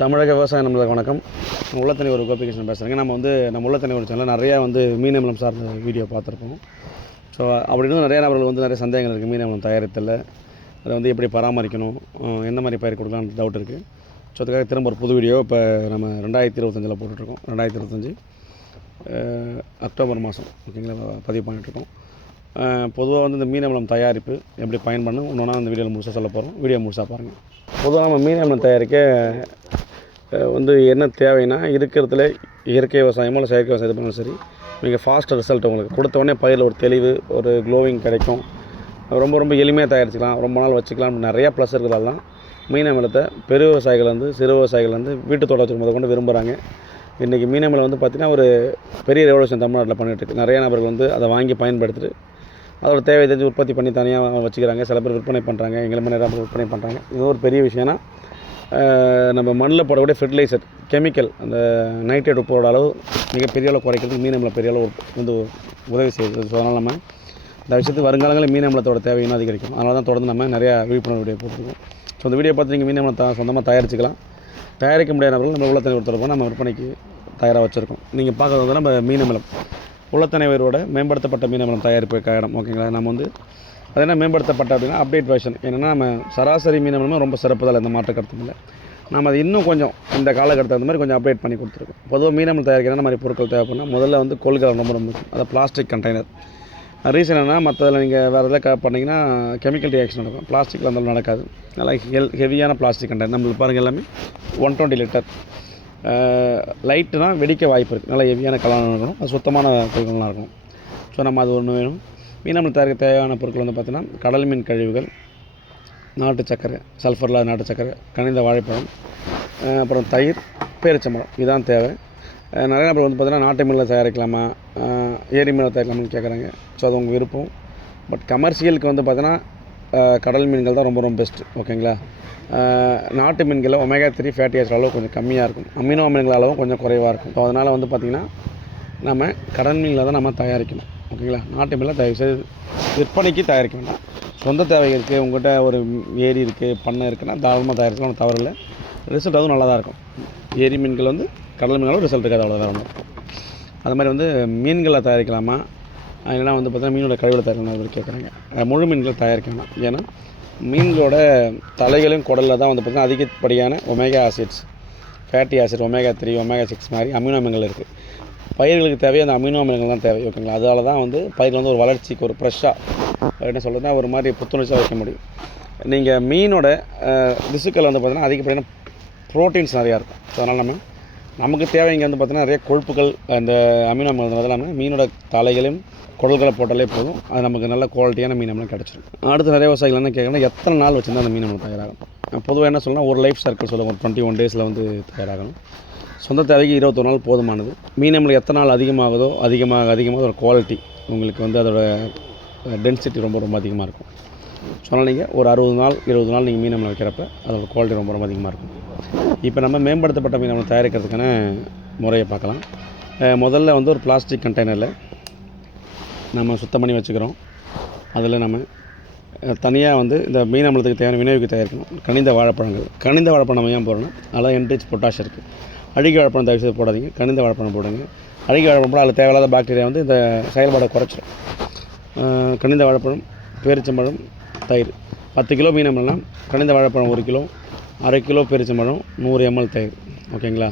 தமிழக விவசாய நம்மளுக்கு வணக்கம். உள்ளத்தனி ஒரு கோபிகிருஷ்ணன் பேசுகிறேங்க நம்ம வந்து நம்ம உள்ளத்தனி ஒரு சேனலில் நிறையா வந்து மீனமலம் சார்ந்த வீடியோ பார்த்துருப்போம். ஸோ அப்படின்னு நிறைய நபர்கள் வந்து நிறைய சந்தேகங்கள் இருக்குது மீனமலம் தயாரித்தல அதை வந்து எப்படி பராமரிக்கணும்? என்ன மாதிரி பயிர் கொடுக்கலாம்னு டவுட் இருக்குது ஸோ அதுக்காக திரும்ப ஒரு புது வீடியோ இப்போ நம்ம ரெண்டாயிரத்தி இருபத்தஞ்சில் போட்டுட்ருக்கோம். ரெண்டாயிரத்தி இருபத்தஞ்சி அக்டோபர் மாதம் ஓகேங்களா பதிவு பண்ணிகிட்ருக்கோம் பொதுவாக வந்து இந்த மீனவளம் தயாரிப்பு எப்படி பயன்பண்ணும் ஒன்று ஒன்றா அந்த வீடியோவில் முழுசாக சொல்ல போகிறோம் வீடியோ முழுசாக பாருங்கள் பொதுவாக நம்ம மீனவளம் தயாரிக்க வந்து என்ன தேவைன்னா இருக்கிறதுல இயற்கை விவசாயமோ இல்லை செயற்கை விவசாயம் பண்ணாலும் சரி மிக ஃபாஸ்ட் ரிசல்ட் உங்களுக்கு. கொடுத்த உடனே பயிரில் ஒரு தெளிவு ஒரு க்ளோவிங் கிடைக்கும். ரொம்ப ரொம்ப எளிமையாக தயாரிச்சுக்கலாம். ரொம்ப நாள் வச்சுக்கலாம். நிறையா ப்ளஸ் இருக்கிறதால தான் மீன் பெரு விவசாயிகள் வந்து சிறு விவசாயிகள் வந்து வீட்டு தோட்டத்துக்கு முத கொண்டு விரும்புகிறாங்க இன்றைக்கி மீன் வந்து பார்த்திங்கன்னா ஒரு பெரிய ரெவல்யூஷன் தமிழ்நாட்டில் பண்ணிட்டு இருக்கு. நிறைய நபர்கள் வந்து அதை வாங்கி பயன்படுத்திட்டு அதோட தேவை தெரிஞ்சு உற்பத்தி பண்ணி தனியாக வச்சுக்கிறாங்க. சில பேர் விற்பனை பண்ணுறாங்க எங்களை மாதிரி நிறைய விற்பனை பண்ணுறாங்க இது ஒரு பெரிய விஷயம்னா நம்ம மண்ணில் போடக்கூடிய ஃபெர்டிலைசர் கெமிக்கல் அந்த நைட்ரேட் உப்போட அளவு மிகப்பெரிய அளவு குறைக்கிறதுக்கு மீன் அமிலம் பெரிய அளவு வந்து உதவி செய்யுது. ஸோ அதனால் நம்ம இந்த விஷயத்துக்கு வருங்காலங்களில் மீன் அமிலத்தோட தேவை இன்னும் அதிகரிக்கும். அதனால தான் தொடர்ந்து நம்ம நிறையா விழிப்புணர்வு வீடியோ போட்டுருக்கோம். ஸோ இந்த வீடியோ பார்த்து நீங்கள் மீன் அமிலம் சொந்தமாக தயாரிச்சுக்கலாம். தயாரிக்க முடியாத நபர்கள் நம்ம உள்ளத்தனை ஒருத்தரப்போ நம்ம விற்பனைக்கு தயாராக வச்சுருக்கோம். நீங்கள் பார்க்குறது வந்து நம்ம மீன் அமிலம். உள்ளத்தனைவரோட மேம்படுத்தப்பட்ட மீன் அமிலம் தயாரிப்பு இடம் ஓகேங்களா நம்ம வந்து அது என்ன மேம்படுத்தப்பட்ட அப்படின்னா அப்டேட் வெர்ஷன் என்னென்னா நம்ம சராசரி மீன் ரொம்ப சிறப்புதான் இந்த மாற்று கருத்தும் இல்லை நம்ம அது இன்னும் கொஞ்சம் இந்த காலகட்டத்தை அந்த மாதிரி கொஞ்சம் அப்டேட் பண்ணி கொடுத்துருக்கோம். பொதுவாக மீன் தயாரிக்கிற என்ன மாதிரி பொருட்கள் தேவைப்படுனா முதல்ல வந்து கொள்கை ரொம்ப ரொம்ப முக்கியம். அது பிளாஸ்டிக் கண்டெய்னர் ரீசன் என்ன மற்றதில் நீங்கள் வேறு எதாவது க பண்ணிங்கன்னா கெமிக்கல் ரியாக்ஷன் நடக்கும். பிளாஸ்டிக்கில் அந்த நடக்காது. நல்லா ஹெல் ஹெவியான பிளாஸ்டிக் கண்டெய்னர் நம்மளுக்கு பாருங்கள் எல்லாமே ஒன் டுவெண்ட்டி லிட்டர் லைட்டுனா வெடிக்க வாய்ப்பு இருக்குது நல்லா ஹெவியான கலனாக இருக்கணும். அது சுத்தமான பொருட்கள்லாம் இருக்கணும். ஸோ நம்ம அது ஒன்று வேணும். மீன் தயாரிக்க தேவையான பொருட்கள் வந்து பார்த்திங்கன்னா கடல் மீன் கழிவுகள் நாட்டு சர்க்கரை சல்ஃபர் இல்லாத நாட்டு சர்க்கரை கனிந்த வாழைப்பழம் அப்புறம் தயிர் பேரிச்சம்பழம். இதுதான் தேவை. நிறைய நபர் வந்து பார்த்திங்கன்னா நாட்டு மீனில் தயாரிக்கலாமா? ஏரி மீனில் தயாரிக்கலாமான்னு கேட்குறாங்க ஸோ அது உங்கள் விருப்பம். பட் கமர்ஷியலுக்கு வந்து பார்த்தீங்கன்னா கடல் மீன்கள் தான் ரொம்ப ரொம்ப பெஸ்ட் ஓகேங்களா? நாட்டு மீன்களில் ஒமேகா த்ரீ ஃபேட்டி ஆசிட் அளவு கொஞ்சம் கம்மியாக இருக்கும். அமினோ அமிலங்கள் அளவும் கொஞ்சம் குறைவாக இருக்கும். ஸோ அதனால் வந்து பார்த்திங்கன்னா நம்ம கடல் மீனில் தான் நம்ம தயாரிக்கணும். ஓகேங்களா? நாட்டு மீனில் தயவு செய்து விற்பனைக்கு தயாரிக்க வேண்டாம். சொந்த தேவைகளுக்கு உங்கள்கிட்ட ஒரு ஏரி இருக்குது பண்ணை இருக்குன்னா தாராளமாக தயாரிக்கலாம் ஒன்றும் தவறில்லை ரிசல்ட் அதுவும் நல்லா தான் இருக்கும். ஏரி மீன்கள் வந்து கடல் மீன்களும் ரிசல்ட் இருக்காது அவ்வளோ வேறு ஒன்றும் அது மாதிரி வந்து மீன்களை தயாரிக்கலாமா? இல்லைனா வந்து பார்த்தீங்கன்னா மீனோட கழிவுல தயாரிக்கணும் கேட்குறாங்க முழு மீன்கள் தயாரிக்க வேணாம். ஏன்னா மீன்களோட தலைகளும் குடலில் தான் வந்து பார்த்திங்கன்னா அதிகப்படியான omega acids fatty acid omega three omega six மாதிரி அமினோ அமிலங்கள் இருக்குது பயிர்களுக்கு தேவையான அந்த அமினோ அமிலங்கள் தான் தேவை ஓகேங்களா? அதனால தான் வந்து பயிர் வந்து ஒரு வளர்ச்சிக்கு ஒரு ஃப்ரெஷ்ஷாக என்ன சொல்கிறதுனா ஒரு மாதிரி புத்துணர்ச்சியாக வைக்க முடியும். நீங்கள் மீனோட திசுக்கள் வந்து பார்த்திங்கன்னா அதிகப்படியான ப்ரோட்டீன்ஸ் நிறையா இருக்கும். ஸோ அதனால் நம்ம நமக்கு தேவை இங்கே வந்து பார்த்தீங்கன்னா நிறைய கொழுப்புகள் அந்த அமினோ அமிலம் இல்லாமல் மீனோட தலைகளையும் குடல்களை போட்டாலே போதும். அது நமக்கு நல்ல குவாலிட்டியான மீன் அமிலம் கிடச்சிடும் அடுத்து நிறைய விவசாயிகள் என்ன கேட்குறேன்னா எத்தனை நாள் வச்சுருந்தா அந்த மீன் நம்மளுக்கு தயாராகும்? பொதுவாக என்ன சொல்லலாம் ஒரு லைஃப் சர்க்கிள் சொல்லுவாங்க ஒரு டுவெண்ட்டி ஒன் டேஸில் வந்து தயாராகணும். சொந்த தேவைக்கு இருபத்தொரு நாள் போதுமானது. மீன் நம்மளுக்கு எத்தனை நாள் அதிகமாகுதோ அதிகமாக அதிகமாக அதோட குவாலிட்டி உங்களுக்கு வந்து அதோட டென்சிட்டி ரொம்ப ரொம்ப அதிகமாக இருக்கும். சொன்னால் நீங்கள் ஒரு அறுபது நாள் இருபது நாள் நீங்கள் மீன் நம்மளை வைக்கிறப்ப அதோட குவாலிட்டி ரொம்ப ரொம்ப அதிகமாக இருக்கும். இப்போ நம்ம மேம்படுத்தப்பட்ட மீன் நம்மளை தயாரிக்கிறதுக்கான முறையை பார்க்கலாம். முதல்ல வந்து ஒரு பிளாஸ்டிக் கண்டெய்னரில் நம்ம சுத்தம் பண்ணி வச்சுக்கிறோம். அதில் நம்ம தனியாக வந்து இந்த மீன் அமிலத்துக்கு தேவையான வினைவுக்கு தயாரிக்கணும். கனிந்த வாழைப்பழங்கள். கனிந்த வாழைப்பழம் நம்ம ஏன் போடணும் அதில் என்ரிச் பொட்டாஷ் இருக்குது அழுகி வாழைப்பழம் தயவு செய்து போடாதீங்க. கனிந்த வாழைப்பழம் போடுங்க. அழுகி வாழைப்பழம் போட அதில் தேவையில்லாத பாக்டீரியா வந்து இந்த செயல்பாடை குறைச்சிடும் அஹ் கனிந்த வாழைப்பழம் பேரிச்சம்பழம் தயிர். பத்து கிலோ மீன் அமிலம்னா கனிந்த வாழைப்பழம் ஒரு கிலோ அரை கிலோ பேரிச்சம்பழம் நூறு எம்எல் தயிர். ஓகேங்களா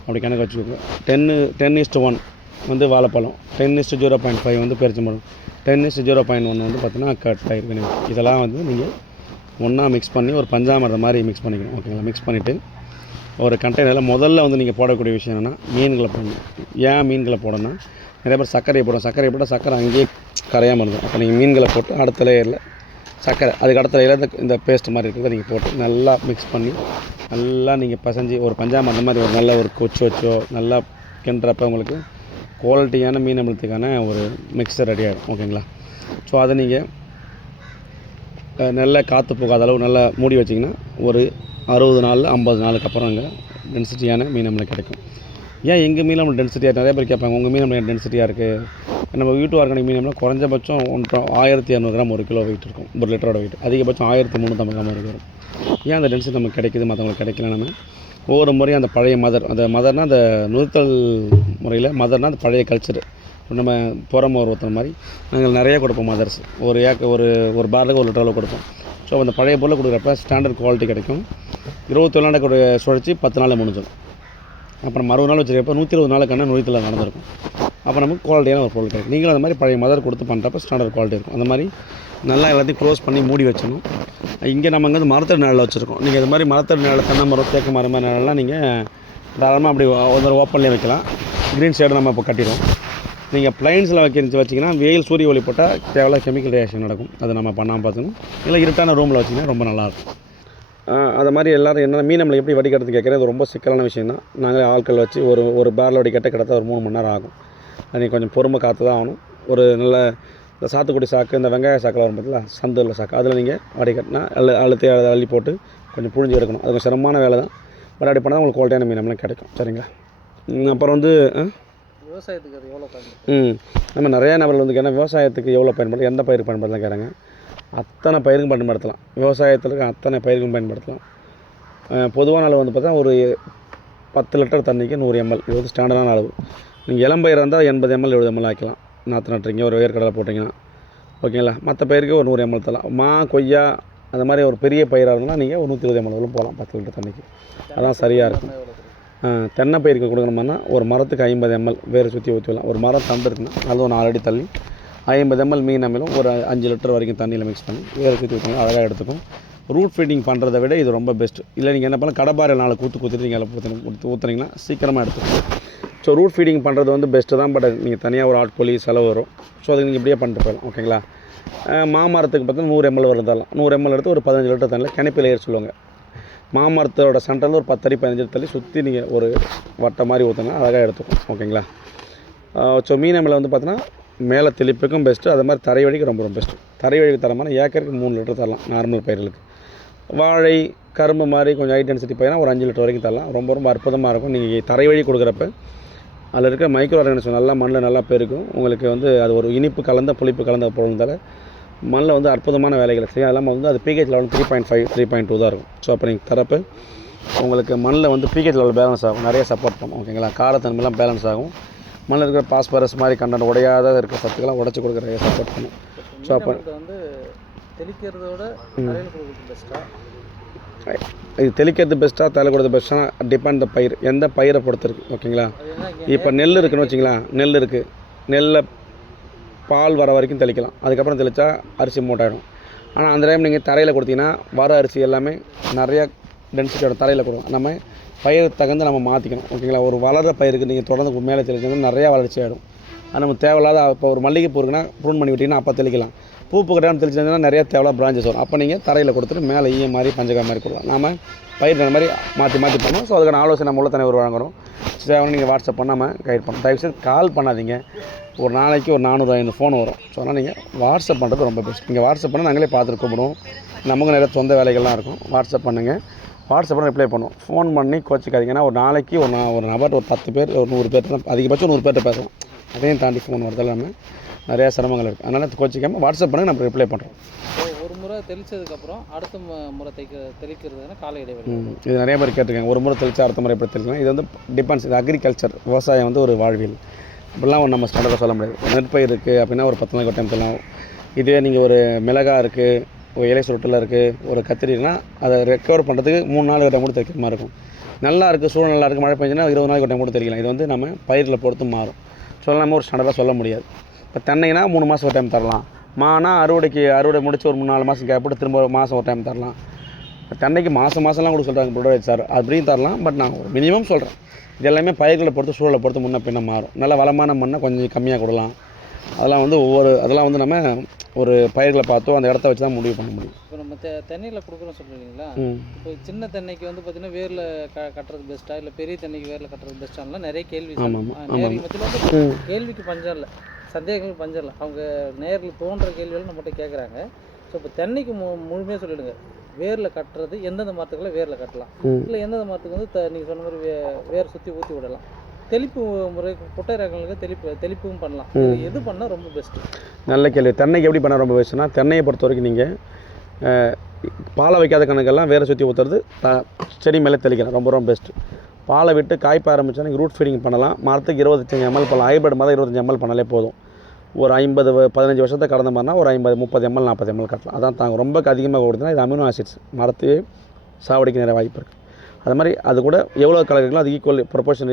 அப்படி கணக்கு வச்சுக்கோங்க. டென்னு டென் இஸ்ட்டு ஒன் வந்து வாழைப்பழம். Ten is to zero point five வந்து பேரிச்சம்பழம். Ten is to zero point one வந்து பார்த்தீங்கன்னா கட் தயிர் இதெல்லாம் வந்து நீங்கள் ஒன்றா மிக்ஸ் பண்ணி ஒரு பஞ்சாமிரதம் மாதிரி மிக்ஸ் பண்ணிக்கணும். ஓகேங்களா மிக்ஸ் பண்ணிவிட்டு ஒரு கண்டெய்னரில் முதல்ல வந்து நீங்கள் போடக்கூடிய விஷயம் என்னென்னா மீன்களை போடணும். ஏன் மீன்களை போடணும்னா நிறைய பேர் சர்க்கரையை போடும் சர்க்கரையை போட்டால் சர்க்கரை அங்கேயே கரையாமல் இருக்கும் அப்போ நீங்கள் மீன்களை போட்டு அடுத்த லேயரில் சர்க்கரை அதுக்கு அடுத்த லேயரில் இந்த இந்த பேஸ்ட் மாதிரி இருக்கிறத நீங்கள் போட்டு நல்லா மிக்ஸ் பண்ணி நல்லா நீங்கள் பசஞ்சு ஒரு பஞ்சாமிரதம் மாதிரி ஒரு நல்ல ஒரு கொச்சு வச்சோ நல்லா கிண்டுறப்ப உங்களுக்கு குவாலிட்டியான மீன் அமிலத்துக்கான ஒரு மிக்சர் ரெடி ஆகிடும் ஓகேங்களா ஸோ அதை நீங்கள் நல்லா காற்று போகாத அளவு நல்லா மூடி வச்சிங்கன்னா ஒரு அறுபது நாள் ஐம்பது நாளுக்கு அப்புறம் அங்கே டென்சிட்டியான மீன் நம்மளுக்கு கிடைக்கும். ஏன் எங்கள் மீன் நம்மளுக்கு டென்சிட்டியாக நிறைய பேர் கேட்பாங்க உங்கள் மீன் நம்மளுக்கு டென்சிட்டியாக இருக்குது நம்ம வீட்டு ஆர்கானிக் மீன் நம்மளுக்கு குறைஞ்சபட்சம் ஒன்று ஆயிரத்தி இரநூறு கிராம் ஒரு கிலோ வெயிட் இருக்கும் ஒரு லிட்டரோட வெயிட் அதிகபட்சம் ஆயிரத்தி முந்நூற்றம்பது கிராம் வரைக்கும் வரும். ஏன் அந்த டென்சிட்டி நமக்கு கிடைக்குது மற்றவங்களுக்கு கிடைக்கல நம்ம? ஒவ்வொரு முறையும் அந்த பழைய மதர் அந்த மதர்னால் அந்த நுறுத்தல் முறையில் மதர்னால் அந்த பழைய கல்ச்சர் நம்ம புறம ஒரு ஒருத்தர் மாதிரி நாங்கள் நிறைய கொடுப்போம் மதர்ஸ் ஒரு ஏக்க ஒரு ஒரு பாருக்கு ஒரு லிட்டரில் கொடுப்போம். ஸோ அந்த பழைய பொருளை கொடுக்குறப்ப ஸ்டாண்டர்ட் குவாலிட்டி கிடைக்கும். இருபத்தொரு நாளைக்கு சுழற்சி பத்து நாளில் முடிஞ்சிடும். அப்புறம் மறுபது நாள் வச்சுருக்கப்ப நூற்றி இருபது நாளுக்கான நுழைத்தில் நடந்திருக்கும். அப்போ நமக்கு குவாலிட்டியான ஒரு பொருள் கிடைக்கும். நீங்களும் அந்த மாதிரி பழைய மதர் கொடுத்து பண்ணுறப்ப ஸ்டாண்டர்ட் குவாலிட்டி இருக்கும். அந்த மாதிரி நல்லா எல்லாத்தையும் க்ளோஸ் பண்ணி மூடி வச்சிடணும். இங்கே நம்ம அங்கே வந்து மரத்தடி நிழல் வச்சுருக்கோம். நீங்கள் இது மாதிரி மரத்தடி நிழல் தென்னை மரம் தேக்கு மரம் மாதிரி நிழல்லாம் நீங்கள் தாராளமாக அப்படி ஒரு ஓப்பன்லேயே வைக்கலாம். க்ரீன் ஷேடு நம்ம இப்போ கட்டிடுவோம். நீங்கள் ப்ளைன்ஸில் வைக்க வச்சிங்கன்னா வெயில் சூரிய ஒளி போட்டால் தேவையில்ல கெமிக்கல் ரியாக்ஷன் நடக்கும். அதை நம்ம பண்ணாமல் பார்த்துக்கணும். இல்லை இருட்டான ரூமில் வச்சிங்கன்னா ரொம்ப நல்லாயிருக்கும் அதை மாதிரி எல்லோரும் என்ன மீன் நம்மளை எப்படி வடிகட்டுறது கேட்குறது அது ரொம்ப சிக்கலான விஷயம் தான். நாங்கள் ஆட்கள் வச்சு ஒரு ஒரு பேரில் வடிகட்ட கிடத்த ஒரு மூணு மணி நேரம் ஆகும். அது கொஞ்சம் பொறுமை காத்து தான் ஆகணும். ஒரு நல்ல இந்த சாத்துக்குடி சாக்கு இந்த வெங்காய சாக்கில் வரும் பார்த்தீங்களா சந்தில் சாக்கு. அதில் நீங்கள் வடிகட்டினா அள்ளு அழுத்தி அதை அள்ளி போட்டு கொஞ்சம் புழிஞ்சு எடுக்கணும். அது கொஞ்சம் சிரமமான வேலை தான். பட் அப்படி பண்ணால் உங்களுக்கு குவாலிட்டியான மீன் நம்மளும் கிடைக்கும். சரிங்களா? அப்புறம் வந்து விவசாயத்துக்கு அது எவ்வளோ ம். நம்ம நிறையா நபர்கள் வந்து கேட்டால் விவசாயத்துக்கு எவ்வளோ பயன்படுது? எந்த பயிருக்கு பயன்படுத்தலாம் கேட்குறாங்க அத்தனை பயிருக்கும் பயன்படுத்தலாம். விவசாயத்தில் இருக்க அத்தனை பயிருக்கும் பயன்படுத்தலாம். பொதுவான அளவு வந்து பார்த்தா ஒரு பத்து லிட்டர் தண்ணிக்கு நூறு எம்எல். இது வந்து ஸ்டாண்டர்டான அளவு. நீங்கள் இளம்பயிர் இருந்தால் எண்பது எம்எல் எழுபது எம்எல் ஆக்கலாம் நாற்று நட்டுறீங்க ஒரு வேர்க்கடலை போட்டிங்கன்னா. ஓகேங்களா? மற்ற பயிருக்கு ஒரு நூறு எம்எல் தரலாம். மா கொய்யா அந்த மாதிரி ஒரு பெரிய பயிராக இருந்தால் நீங்கள் ஒரு நூற்றி இருபது எம்எல் போகலாம் பத்து லிட்டர் தண்ணிக்கு. அதான் சரியாக இருக்கும். தென்னை பயிருக்கு கொடுக்கணுமானா ஒரு மரத்துக்கு ஐம்பது எம்எல் வேறு சுற்றி ஊற்றிடலாம் ஒரு மரம் தண்டு இருக்குன்னா அது ஒரு நாலு அடி தள்ளி ஐம்பது எம்எல் மீன் அமிலும் ஒரு அஞ்சு லிட்டர் வரைக்கும் தண்ணியில் மிக்ஸ் பண்ணி வேறு சுற்றி ஊற்றினா அழகாக எடுத்துக்கும். ரூட் ஃபீடிங் பண்ணுறதை விட இது ரொம்ப பெஸ்ட்டு இல்லை நீங்கள் என்ன பண்ணலாம்? கடப்பாறை நாளை கூத்து கூத்துட்டு நீங்கள் அதில் கொடுத்து ஊற்றுனீங்கன்னா சீக்கிரமாக எடுத்துக்கும் ஸோ ரூட் ஃபீடிங் பண்ணுறது வந்து பெஸ்ட்டு தான் பட் நீங்கள் தனியாக ஒரு ஆட்கொலி செலவு வரும். ஸோ அதுக்கு நீங்கள் இப்படியே பண்ணிட்டு போகலாம் ஓகேங்களா மாமரத்துக்கு பார்த்தா நூறு எம்எல் வருதாலாம் நூறு எம்எல் எடுத்து ஒரு பதினஞ்சு லிட்டர் தண்ணியில் கிணப்பில் ஏறி சொல்லுவாங்க. மாமரத்தோட சென்டரில் ஒரு பத்தடி பதினஞ்சு தள்ளி சுற்றி நீங்கள் ஒரு வட்டை மாதிரி ஊற்றினா அழகாக எடுத்துக்கும். ஓகேங்களா? ஸோ மீன் அமில வந்து பார்த்தீங்கன்னா மேலே தெளிப்புக்கும் பெஸ்ட்டு அது மாதிரி தரை வழிக்கு ரொம்ப ரொம்ப பெஸ்ட்டு தரை வழிக்கு தரமான ஏக்கருக்கு மூணு லிட்டர் தரலாம் நார்மல் பயிர்களுக்கு. வாழை கரும்பு மாதிரி கொஞ்சம் ஹை டென்சிட்டி பயிர்னா ஒரு அஞ்சு லிட்டர் வரைக்கும் தரலாம். ரொம்ப ரொம்ப அற்புதமாக இருக்கும். நீங்கள் தரை வழி கொடுக்குறப்ப அதில் இருக்க மைக்ரோ ஆர்கானிசம் நல்லா மண்ணில் நல்லா பெருக்கும் உங்களுக்கு வந்து அது ஒரு இனிப்பு கலந்த புளிப்பு கலந்த பொருள்தால மண்ணில் வந்து அற்புதமான வேலைகளை செய்யும். அது இல்லாமல் வந்து அது pH level three point five three point two தான் இருக்கும். ஸோ அப்போ நீங்கள் தரப்பு உங்களுக்கு மண்ணில் வந்து பிஹெச் லெவல் பேலன்ஸ் ஆகும். நிறைய சப்போர்ட் பண்ணும் ஓகேங்களா காரத்தன்மைலாம் பேலன்ஸ் ஆகும். மண்ணில் இருக்கிற பாஸ்பரஸ் மாதிரி கண்டென்ட் உடையாத இருக்கிற சத்துக்கெல்லாம் உடச்சி கொடுக்குற சப்போர்ட் பண்ணும். ஸோ அப்போ வந்து தெளிக்கிறதோட இது தெளிக்கிறது பெஸ்ட்டாக தலை கொடுத்து பெஸ்ட்டாக டிபெண்ட் த பயிர். எந்த பயிரை பொறுத்திருக்கு ஓகேங்களா அது என்ன இங்கே இப்போ நெல் இருக்குன்னு வச்சிங்களா நெல் இருக்குது நெல்லை பால் வர வரைக்கும் தெளிக்கலாம். அதுக்கப்புறம் தெளித்தா அரிசி மூட்டாயிடும் ஆனால் அந்த டைம் நீங்கள் தரையில் கொடுத்தீங்கன்னா வர அரிசி எல்லாமே நிறையா டென்சிட்டியோட தரையில் கொடுக்கும். நம்ம பயிர் தகுந்து நம்ம மாற்றிக்கணும் ஓகேங்களா ஒரு வளர்கிற பயிருக்கு நீங்கள் தொடர்ந்து மேலே தெளிக்கிறது நிறையா வளர்ச்சி ஆகிடும் அது நம்ம தேவையில்லாத இப்போ ஒரு மல்லிகைப்பூ இருக்குன்னா ப்ரூன் பண்ணி விட்டிங்கன்னா அப்போ தெளிக்கலாம். பூ பூக்கிட்டாலும் தெளிச்சிருந்தீங்கன்னா நிறையா தேவையான பிரான்ச்சஸ் வரும். அப்போ நீங்கள் தரையில் கொடுத்துட்டு மேலே ஈய மாதிரி பஞ்சகா மாதிரி கொடுக்கலாம். நாம் பயிர் அந்த மாதிரி மாற்றி மாற்றி பண்ணுவோம். ஸோ அதுக்கான ஆலோசனை நம்ம உள்ள தலைவர் வழங்குறோம். தேவையான நீங்கள் வாட்ஸ்அப் பண்ணாமல் கைட் பண்ணணும் தயவுசெய்து கால் பண்ணாதீங்க. ஒரு நாளைக்கு ஒரு நானூறு ஐநூறு ஃபோன் வரும். ஸோ அதனால் நீங்கள் வாட்ஸ்அப் பண்ணுறது ரொம்ப பெஸ்ட் நீங்கள் வாட்ஸ்அப் பண்ணால் நாங்களே பார்த்துட்டு கூப்பிடுவோம். நமக்கு நிறைய சொந்த வேலைகள்லாம் இருக்கும். வாட்ஸ்அப் பண்ணுங்கள் வாட்ஸ்அப்பில் ரிப்ளை பண்ணுவோம். ஃபோன் பண்ணி கோச்சிக்காதீங்கன்னா ஒரு நாளைக்கு ஒரு நா- ஒரு நபர் ஒரு பத்து பேர் ஒரு நூறு பேர் தான் அதிகபட்சம் நூறு பேர்கிட்ட பேசுவோம். அதையும் தாண்டி ஃபோன் வரது இல்லாமல் நிறையா சிரமங்கள் இருக்குது அதனால் கோச்சிக்காமல் வாட்ஸ்அப் பண்ணுங்கள் நம்ம ரிப்ளை பண்ணுறோம் ஸோ ஒரு முறை தெளிச்சதுக்கப்புறம் அடுத்த முறை தைக்க தெளிக்கிறதுனா கால இடைவெளி. இது நிறைய பேர் கேட்டிருக்காங்க. ஒரு முறை தெளிச்சா அடுத்த முறை எப்படி தெளிக்கலாம்? இது வந்து டிபெண்ட்ஸ் இது அக்ரிகல்ச்சர் விவசாயம் வந்து ஒரு வாழ்வியல். அப்படிலாம் நம்ம ஸ்டாண்டர்டாக சொல்ல முடியாது. நெற்பயிர் இருக்குது அப்படின்னா ஒரு பத்து நாளைக்கு ஒரு டைம் தெரியலாம் இதுவே நீங்கள் ஒரு மிளகா இருக்குது ஒரு இலை சுருட்டில் இருக்குது ஒரு கத்திரினா அதை ரெக்கவர் பண்ணுறதுக்கு மூணு நாள் டைம் கூட தெளிக்கிற மாதிரி இருக்கும். நல்லா இருக்குது சூழல் நல்லா இருக்குது மழை பெஞ்சுன்னா இருபது நாளைக்கு டைம் கூட தெளிக்கலாம். இது வந்து நம்ம பயிரில் பொறுத்து மாறும். சொல்லாமல் ஒரு ஸ்டாண்டர்டாக சொல்ல முடியாது. இப்போ தென்னைனா மூணு மாதம் ஒரு டைம் தரலாம். மானா அறுவடைக்கு அறுவடை முடிச்சு ஒரு மூணு நாலு மாதம் கேப் போட்டு திரும்ப ஒரு மாதம் ஒரு டைம் தரலாம். தென்னைக்கு மாதம் மாதம்லாம் கூட சொல்கிறாங்க ப்ரொடக்ட் சார் அப்படியும் தரலாம் பட் நான் ஒரு மினிமம் சொல்கிறேன் இது எல்லாமே பயிர்களை பொறுத்து சூழலை பொறுத்து முன்ன பின்ன மாறும். நல்ல வளமான மண்ணை கொஞ்சம் கம்மியாக கொடுக்கலாம். அதெல்லாம் வந்து ஒவ்வொரு அதெல்லாம் வந்து நம்ம ஒரு பயிர்களை பார்த்தோ அந்த இடத்த வச்சு தான் முடிவு பண்ண முடியும். இப்போ நம்ம தெ தென்னையில் கொடுக்குறோம் சொல்கிறீங்களா இப்போ சின்ன தென்னைக்கு வந்து பார்த்தீங்கன்னா வேரில் க கட்டுறது பெஸ்ட்டா இல்லை பெரிய தென்னைக்கு வேரில் கட்டுறது பெஸ்ட்டாலாம் நிறைய கேள்வி ஆமாம், கேள்விக்கு பஞ்சம் இல்லை. சந்தேகங்களுக்கு பஞ்சம் இல்லை. அவங்க நேரில் தோன்ற கேள்விகள் நம்மகிட்ட கேட்குறாங்க ஸோ இப்போ தென்னைக்கு மு முழுமையாக சொல்லிடுங்க. வேரில் கட்டுறது எந்தெந்த மரத்துக்குள்ள வேரில் கட்டலாம். இல்லை எந்தெந்த மரத்துக்கு வந்து த நீங்கள் சொன்ன மாதிரி வே வேர் சுற்றி ஊற்றி விடலாம். தெளிப்பு முறை குட்டை ரகங்களுக்கு தெளிப்பு தெளிப்பும் பண்ணலாம். எது பண்ணால் ரொம்ப பெஸ்ட்டு நல்ல கேள்வி. தென்னைக்கு எப்படி பண்ண ரொம்ப பெஸ்ட்னா தென்னையை பொறுத்த வரைக்கும் நீங்கள் பாலை வைக்காத கணக்கெல்லாம் வேரை சுற்றி ஊற்றுறது த செடி மேலே தெளிக்கலாம். ரொம்ப ரொம்ப பெஸ்ட்டு பாலை விட்டு காய்ப்ப ஆரம்பிச்சா நீங்கள் ரூட் ஃபீடிங் பண்ணலாம். மரத்துக்கு இருபத்தஞ்சி எம்எல் பண்ணலாம். ஹைபிரிட் மரம் இருபத்தஞ்சி எம்எல் பண்ணாலே போதும். ஒரு ஐம்பது பதினஞ்சு வருஷத்தை கடந்த மாதிரினா ஒரு ஐம்பது முப்பது எம்எல் நாற்பது எம்எல் கட்டலாம். அதான் தாங்க ரொம்ப அதிகமாக கொடுத்தனா இது அமினோ ஆசிட்ஸ். மரத்தையே சாவடிக்க நிறைய வாய்ப்பு இருக்குது அது மாதிரி அது கூட எவ்வளோ கலக்குங்களோ அது ஈக்குவல் ப்ரொபோர்ஷன்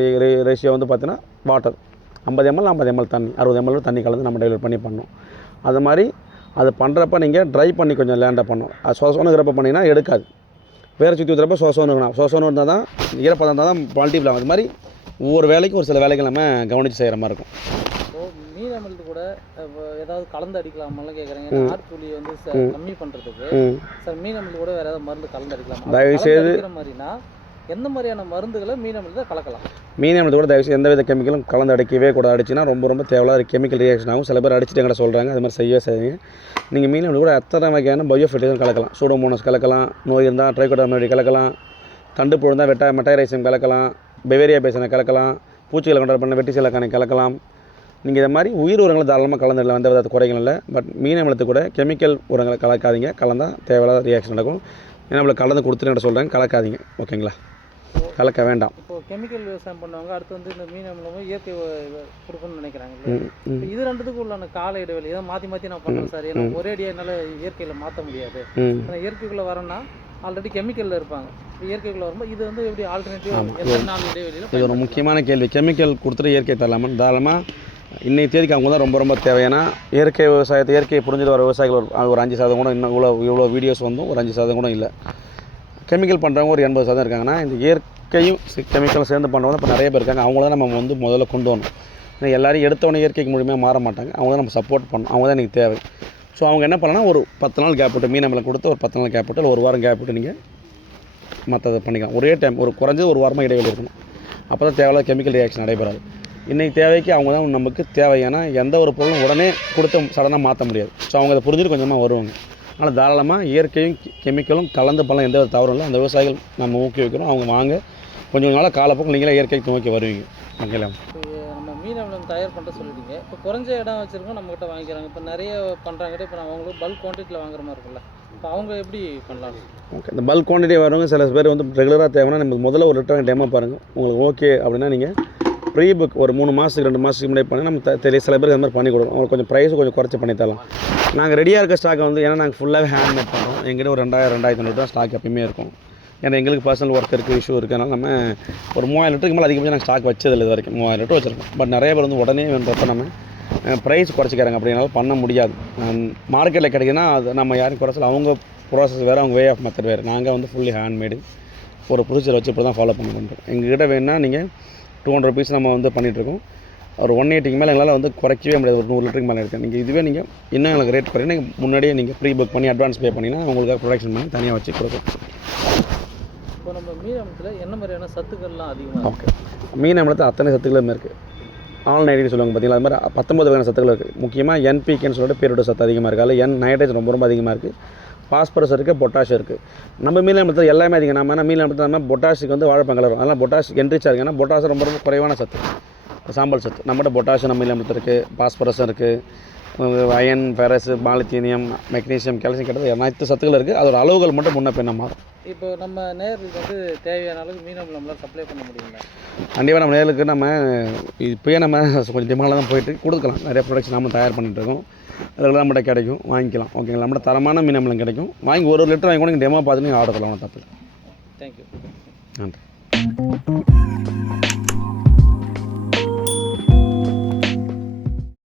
ரேஷியோ வந்து பார்த்தீங்கன்னா வாட்டர் ஐம்பது எம்எல் ஐம்பது எம்எல் தண்ணி அறுபது எம்எல் தண்ணி கலந்து நம்ம டைலர் பண்ணி பண்ணணும். அது மாதிரி அது பண்ணுறப்ப நீங்கள் ட்ரை பண்ணி கொஞ்சம் லேண்டாக பண்ணணும். அது சொசோனுங்கிறப்ப பண்ணிங்கன்னா எடுக்காது. வேறு சுற்றி ஊற்றுறப்ப சோசோன்னு இருக்கணும் சோசோன்னு இருந்தால் தான் ஈரப்பதம் இருந்தால் தான் மல்டிபிள் அது மாதிரி ஒவ்வொரு வேலைக்கும் ஒரு சில வேலைகள் நம்ம கவனித்து செய்கிற மாதிரி இருக்கும். அமிலத்து கூட ஏதாவது கலந்து அடிக்கலாமெல்லாம் கேட்குறாங்க ஆட்கூலியை வந்து கம்மி பண்ணுறதுக்கு சார் மீன் அமிலத்து கூட வேறு ஏதாவது மருந்து கலந்து அடிக்கலாம்? தயவு செய்து- அடிக்கிற மாதிரினா எந்த மாதிரியான மருந்துகளை மீன் அமிலத்தை கலக்கலாம்? மீன் அமிலத்தை கூட தயவுசெய்து எந்த வித கெமிக்கலும் கலந்து அடிக்கவே கூட அடிச்சுன்னா ரொம்ப ரொம்ப தேவையில்லாத கெமிக்கல் ரியாக்ஷன் ஆகும். சில பேர் அடிச்சுட்டு எங்கிட்ட சொல்கிறாங்க அது மாதிரி செய்யவே செய்யுங்க நீங்கள் மீன் அமிலம் கூட எத்தனை வகையான பயோ ஃபெர்டிலைசர் கலக்கலாம். சூடோமோனஸ் கலக்கலாம் நோய் இருந்தால் ட்ரைகோடர்மேடி கலக்கலாம் தண்டு புழு இருந்தால் வெட்டா மெட்டாரைசம் கலக்கலாம் பெவேரியா பேசனை கலக்கலாம் பூச்சிகளை கண்ட்ரோல் பண்ண வெட்டி சிலக்கானை கலக்கலாம். நீங்கள் இதை மாதிரி உயிர் உரங்களை தாராளமாக கலந்துடலாம் எந்த வித குறைகளும் இல்லை. பட் மீன் அமிலத்தை கூட கெமிக்கல் உரங்களை கலக்காதீங்க. கலந்தால் தேவையில்லாத ரியாக்ஷன் நடக்கும். ஏன்னா நம்மளை கலந்து கொடுத்துட்டு சொல்கிறேன் கலக்காதீங்க. ஓகேங்களா கலக்க வேண்டாம். இப்போ கெமிக்கல் விவசாயம் பண்ணுவாங்க அடுத்து வந்து இந்த மீன் அமிலமும் இயற்கை கொடுக்கணும்னு நினைக்கிறாங்க இது ரெண்டுத்துக்கும் உள்ளான கால இடைவெளி ஏதோ மாற்றி மாற்றி நான் பண்ணுறேன் சார். ஏன்னா ஒரே அடியாக என்னால் இயற்கையில் மாற்ற முடியாது. ஆனால் இயற்கைக்குள்ளே வரேன்னா ஆல்ரெடி கெமிக்கலில் இருப்பாங்க. இயற்கைக்குள்ளே வரும்போது இது வந்து எப்படி ஆல்டர்னேட்டிவ் நாள் இடைவெளியில் இது ஒரு முக்கியமான கேள்வி. கெமிக்கல் கொடுத்துட்டு இயற்கை தரலாமான்னு? தாராளமாக இன்னைக்கு தேதிக்கு அவங்க தான் ரொம்ப ரொம்ப தேவையான இயற்கை விவசாயத்தை இயற்கையை புரிஞ்சுட்டு வர விவசாயிகள் ஒரு அஞ்சு சதவீதம் கூட இன்னும் இவ்வளோ இவ்வளோ வீடியோஸ் வந்தும் ஒரு அஞ்சு சதவீதம் கூட இல்லை. கெமிக்கல் பண்ணுறவங்க ஒரு எண்பது சதவீதம் இருக்காங்கன்னா இந்த இயற்கையும் கெமிக்கலும் சேர்ந்து பண்ணுறவங்க இப்போ நிறைய பேர் இருக்காங்க. அவங்கள தான் நம்ம வந்து முதல்ல கொண்டு வரணும். ஏன்னா எல்லோரும் எடுத்தவொடனே இயற்கைக்கு மூலியமாக மாற மாட்டாங்க. அவங்க தான் நம்ம சப்போர்ட் பண்ணணும். அவங்க தான் எனக்கு தேவை. ஸோ அவங்க என்ன பண்ணலாம் ஒரு பத்து நாள் கேப் விட்டு மீன் நம்மளை கொடுத்து ஒரு பத்து நாள் கேப் விட்டு ஒரு வாரம் கேப் விட்டு நீங்கள் மற்றதை பண்ணிக்கலாம். ஒரே டைம் ஒரு குறைஞ்சது ஒரு வாரமாக இடைவெளி இருக்கணும். அப்போ தான் தேவையில்லாத கெமிக்கல் ரியாக்ஷன் நடைபெறாது. இன்றைக்கி தேவைக்கு அவங்க தான் நமக்கு தேவை. ஏன்னா எந்த ஒரு பொருளும் உடனே கொடுத்து சடனாக மாற்ற முடியாது. ஸோ அவங்க அதை புரிஞ்சுட்டு கொஞ்சமாக வருவாங்க. அதனால் தாராளமாக இயற்கையும் கெமிக்கலும் கலந்து பண்ணலாம். எந்த ஒரு தவறும் இல்லை. அந்த விவசாயிகள் நம்ம ஊக்குவிக்கிறோம் அவங்க வாங்க. கொஞ்சம் நாளாக காலப்போக்கில் நீங்களே இயற்கைக்கு நோக்கி வருவீங்க. ஓகேங்களா? நம்ம மீன் அமிலம் தயார் பண்ணுற சொல்லிட்டீங்க. இப்போ குறைஞ்ச இடம் வச்சுருக்கோம். நம்மகிட்ட வாங்கிக்கிறாங்க. இப்போ நிறைய பண்ணுறாங்க இப்போ நம்ம அவங்களுக்கு பல்க் குவான்டிட்டியில் வாங்குற மாதிரி இருக்குல்ல இப்போ அவங்க எப்படி பண்ணலாம்? ஓகே இந்த பல்க் குவான்டிட்டி வரவங்க சில பேர் வந்து ரெகுலராக தேவைன்னா நமக்கு முதல்ல ஒரு லிட்டர் டெமோ பாருங்கள் உங்களுக்கு ஓகே அப்படின்னா நீங்கள் ப்ரீ புக் ஒரு மூணு மாதத்துக்கு ரெண்டு மாதத்துக்கு முன்னாடி பண்ணி நம்ம தெரிய சில பேருக்கு அந்த மாதிரி பண்ணி கொடுக்கணும். அவங்களுக்கு கொஞ்சம் ப்ரைஸ் கொஞ்சம் குறைச்சி பண்ணி தரலாம். நாங்கள் ரெடியாக இருக்க ஸ்டாக்கை வந்து ஏன்னா நாங்கள் ஃபுல்லாகவே ஹேண்ட்மேட் பண்ணுறோம் எங்கிட்ட ஒரு ரெண்டாயிரம் ரெண்டாயிரத்தி ஐநூறு தான் ஸ்டாக் எப்பயுமே இருக்கும். ஏன்னா எங்களுக்கு பர்சனல் ஒர்க் இருக்குது இஷ்யூ இருக்கனால நம்ம ஒரு மூவாயிரம் லிட்டருக்கு மேலே அதிகமாக நாங்கள் ஸ்டாக் வச்சதில்லை இது வரைக்கும். மூவாயிரம் லிட்டர் வச்சுருக்கோம். பட் நிறைய பேர் வந்து உடனே வேண்டப்ப நம்ம ப்ரைஸ் குறைச்சிக்கிறாங்க. அப்படினால பண்ண முடியாது. மார்க்கெட்டில் கிடைக்குதுன்னா அது நம்ம யாரும் குறைச்சல அவங்க ப்ராசஸ் வேறு அவங்க வே ஆஃப் மெத்தட் வேறு. நாங்கள் வந்து ஃபுல்லி ஹேண்ட்மேடு ஒரு ப்ரொசீஜர் வச்சு இப்படி தான் ஃபாலோ பண்ண முடியும் எங்ககிட்ட வேணுன்னா நீங்கள் டூ ஹண்ட்ரட் ருபீஸ் நம்ம வந்து பண்ணிகிட்ருக்கோம் ஒரு ஒன் எயிட்டிக்கு மேலே எங்களால் வந்து குறைக்கவே முடியாது. ஒரு நூறு லிட்டருக்கு மேலே எடுத்தேன் நீங்கள் இதுவே நீங்கள் இன்னும் எனக்கு ரேட் குறையும். நீங்கள் முன்னாடியே நீங்கள் ப்ரீ புக் பண்ணி அட்வான்ஸ் பே பண்ணிங்கன்னா உங்களுக்காக ப்ரொடக்ஷன் பண்ணி தனியாக வச்சு கொடுக்கும் இப்போ நம்ம மீன் அமிலத்தில் என்ன மாதிரியான சத்துக்கள்லாம் அதிகமாக ஓகே மீன் அமிலத்தில் அத்தனை சத்துக்களும் இருக்குது ஆல் நைட்ரேட் சொல்லுவாங்க பார்த்தீங்களா அது மாதிரி பத்தொம்பது வகையான சத்துக்கள் இருக்குது முக்கியமாக என்பிகேன்னு சொல்லிட்டு பேரோட சத்து அதிகமாக இருக்குது அதில் என் நைட்ரேஜ் ரொம்ப ரொம்ப அதிகமாக இருக்குது பாஸ்பரஸ் இருக்குது பொட்டாஷ் இருக்குது நம்ம மீன் அமிலத்தில் எல்லாமே அதிகம். நம்ம மீன் அமிலத்தில் நம்ம பொட்டாஷுக்கு வந்து வாழைப்பழம் கலரும். அதனால் பொட்டாஷ் என்ரிச்சாக இருக்குது ஏன்னா பொட்டாஷ் ரொம்ப ரொம்ப குறைவான சத்து. சாம்பல் சத்து. நம்மகிட்ட பொட்டாஷ் நம்ம மீன் அமிலத்தில் இருக்குது பாஸ்பரஸும் இருக்குது அயன் ஃபெரஸ் மாலித்தீனியம் மெக்னீசியம் கால்சியம் கிட்டத்தட்ட அனைத்து சத்துக்கள் இருக்குது அதோட அளவுகள் மட்டும் முன்ன பின்ன மாறும். இப்போ நம்ம நேர்களுக்கு வந்து தேவையான அளவுக்கு மீன் அமிலம்லாம் சப்ளை பண்ண முடியுங்களா? கண்டிப்பாக நம்ம நேர்களுக்கு நம்ம இப்போயே நம்ம கொஞ்சம் டிமாண்டில் தான் போயிட்டு கொடுக்கலாம். நிறைய ப்ராடக்ட்ஸ் நம்ம தயார் பண்ணிட்டு இருக்கோம். அதெல்லாம் நம்மகிட்ட கிடைக்கும். வாங்கிக்கலாம். ஓகேங்களா நம்மகிட்ட தரமான மீன் கிடைக்கும். வாங்கி ஒரு ஒரு லிட்டர் வாங்கி கூட நீங்கள் டெமோ பார்த்து நீங்கள் ஆர்டர் பண்ணலாம். தப்பு தேங்க்யூ நன்றி.